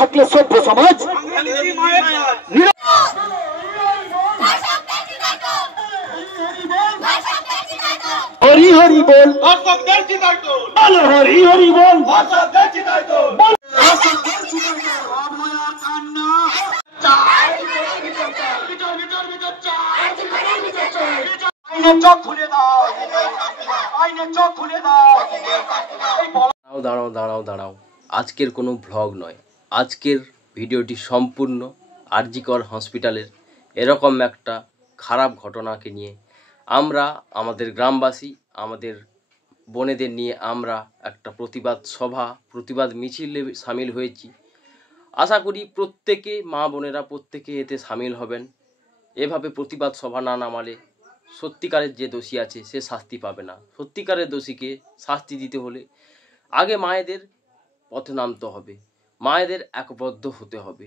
থাকলে সভ্য সমাজ হরি হরি বল, বলো হরি হরি বল। দাঁড়াও দাঁড়াও দাঁড়াও, আজকের কোনো ভ্লগ নয়। আজকের ভিডিওটি সম্পূর্ণ আরজিকর হসপিটালের এরকম একটা খারাপ ঘটনাকে নিয়ে আমরা আমাদের গ্রামবাসী, আমাদের বোনেদের নিয়ে আমরা একটা প্রতিবাদ সভা, প্রতিবাদ মিছিলে সামিল হয়েছি। আশা করি প্রত্যেকে, মা বোনেরা প্রত্যেকে এতে সামিল হবেন। এভাবে প্রতিবাদ সভা না নামালে সত্যিকারের যে দোষী আছে সে শাস্তি পাবে না। সত্যিকারের দোষীকে শাস্তি দিতে হলে আগে মায়েদের পথে নামতে হবে, মায়েদের একবদ্ধ হতে হবে।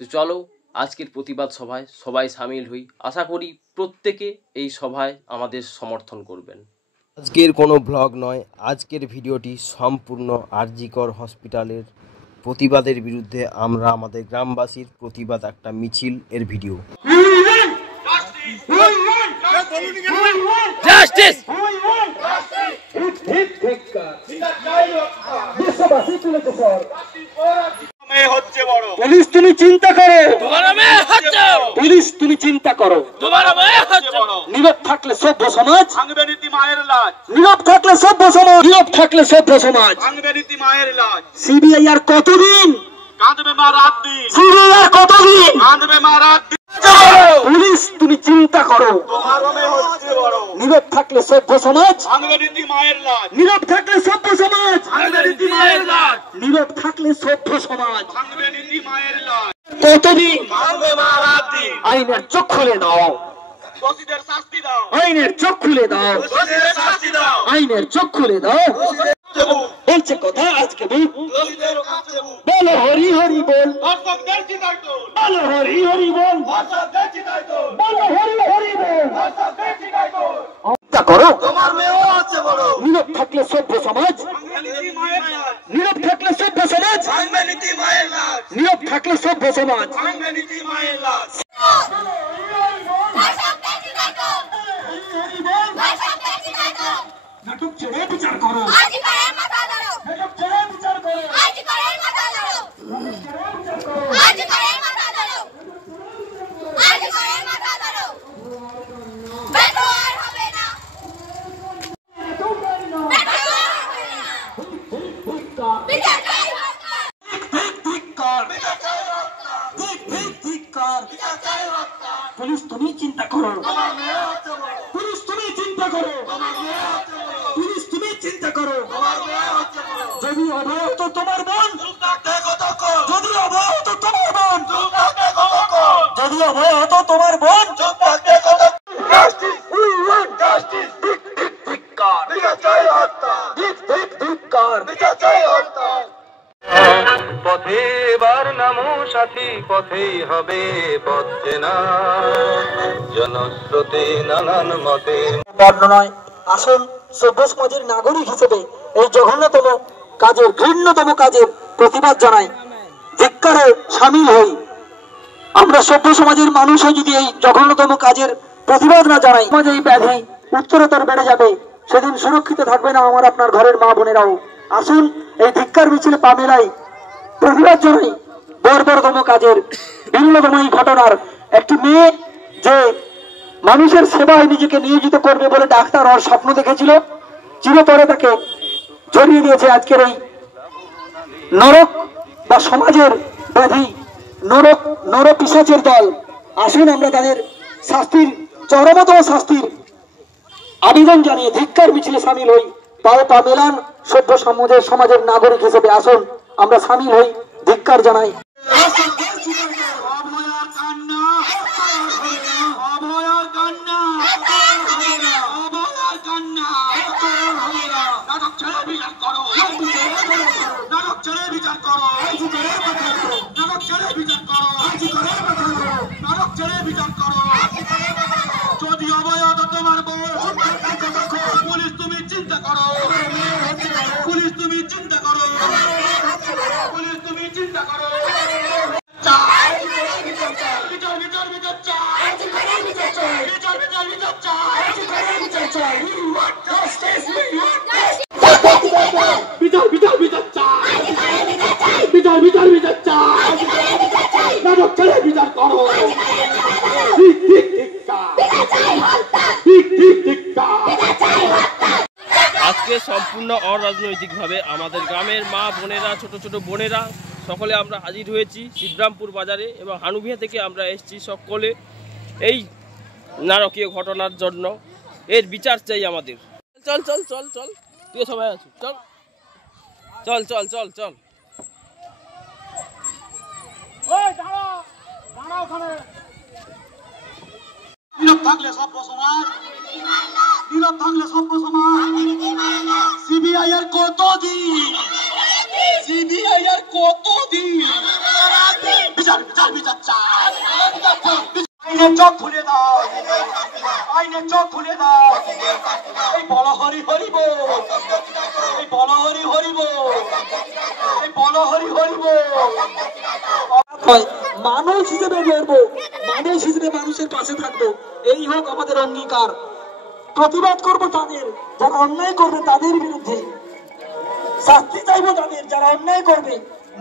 তো চলো আজকের প্রতিবাদ সভায় সবাই সামিল হই। আশা করি প্রত্যেকে এই সভায় আমাদের সমর্থন করবেন। আজকের কোনো ব্লগ নয়, আজকের ভিডিওটি সম্পূর্ণ আরজিকর হসপিটালের প্রতিবাদের বিরুদ্ধে আমরা আমাদের গ্রামবাসীর প্রতিবাদ একটা মিছিল এর ভিডিও। জাস্টিস পুলিশ তুমি চিন্তা করো, পুলিশ তুমি চিন্তা করো। নীরব থাকলে সভ্য সমাজ, নীরব থাকলে সভ্য সমাজ, নীরব থাকলে সভ্য সমাজ। সিবিআই আর কতদিন সিবিআই আর কতদিন? পুলিশ তুমি চিন্তা করো। নীরব থাকলে সভ্য সমাজ, নীরব থাকলে সভ্য সমাজ, নীরব থাকলে সভ্য সমাজ। কতদিন? আইনের চোখ খুলে দাও, আইনের চোখ খুলে দাও, আইনের চোখ খুলে দাও। বলছে কথা আজকে বলো হরি হরি বল, বলো হরি হরি বল, বলো হরি হরি বল। করো নীরব থাকলে সভ্য সমাজ, নীরব থাকলে সভ্য সমাজ, নীরব থাকলে সভ্য সমাজ। নাটক ছেড়ে বিচার করো, নাটক ছেড়ে বিচার করো, পুলিশ তুমি চিন্তা করো, পুলিশ তুমি চিন্তা করো, পুলিশ তুমি চিন্তা করো। যদি অবহত তোমার বোন, যদি অবহত তোমার বোন, যদি অবহত তোমার বোন, পথে এবার নামো সাথী, পথেই হবে পথ চেনা, জনস্রোতে নানান মতে বর্ণ নয়। আসুন সভ্য সমাজের নাগরিক হিসেবে এই জঘন্যতম কাজের, ঘৃণ্যতম কাজের প্রতিবাদ জানাই, ধিক্কারে সামিল হই। আমরা সভ্য সমাজের মানুষ হয়ে যদি এই জঘন্যতম কাজের প্রতিবাদ না জানাই, সমাজে এই ব্যাধি উত্তরোত্তর বেড়ে যাবে, সেদিন সুরক্ষিত থাকবে না আমার আপনার ঘরের মা বোনেরাও। আসুন এই ধিক্কার মিছিলে পা মেলাই, প্রতিবাদ জানাই বর্বরতম কাজের, ভিন্নতম এই ঘটনার। একটি মেয়ে যে মানুষের সেবায় নিজেকে নিয়োজিত করবে বলে ডাক্তার ওর স্বপ্ন দেখেছিল, চিরতরে তাকে জড়িয়ে দিয়েছে আজকের এই নরক বা সমাজের ব্যাধি, নর পিশাচের দল। আসুন আমরা তাদের শাস্তির, চরমতম শাস্তির আবেদন জানিয়ে ধিক্কার মিছিলে সামিল হই, পায়ে পা মেলান সভ্য সমাজের নাগরিক হিসেবে। আসুন আমরা সামিল হই, ধিক্কার জানাই। যদি অবৈধ তোমার পুলিশ তুমি চিন্তা করো, পুলিশ তুমি চিন্তা করো, পুলিশ তুমি চিন্তা করো। চাই, ছেড়ে বিচার করো। আজকে সম্পূর্ণ অরাজনৈতিকভাবে আমাদের গ্রামের মা বোনেরা, ছোট ছোট বোনেরা সকলে আমরা হাজির হয়েছি শিবরামপুর বাজারে এবং হানুভিয়া থেকে আমরা এসেছি সকলে এই নারকীয় ঘটনার জন্য। এর বিচার চাই আমাদের। চল চল চল চল, তুই সবাই আছো, চল চল চল চল চল। নীরব থাকলে সভ্য সমাজ, নীরব থাকলে সভ্য সমাজ। সিবিআই এর কতদিন, সিবিআই এর কতদিন বিচার বিচার বিচার চাই। আইনের চোখ খুলে দাও, আইনের চোখ খুলে দাও। এই বল হরি হরি বল, এই বল হরি হরি বল, এই বল হরি হরি বল। মানুষ হিসেবে লড়বো, মানুষ হিসেবে মানুষের পাশে থাকবো, এই হোক আমাদের অঙ্গীকার। প্রতিবাদ করবো তাদের যারা অন্যায় করবে, তাদের বিরুদ্ধে শাস্তি চাইবো তাদের যারা অন্যায় করবে।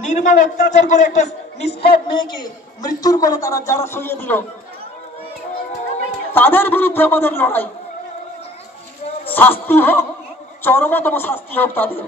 নির্মম অত্যাচার করে একটা নিষ্পাপ মেয়েকে মৃত্যুর করে তারা যারা সইয়ে দিল, তাদের বিরুদ্ধে আমাদের লড়াই। শাস্তি হোক, চরমতম শাস্তি হোক তাদের।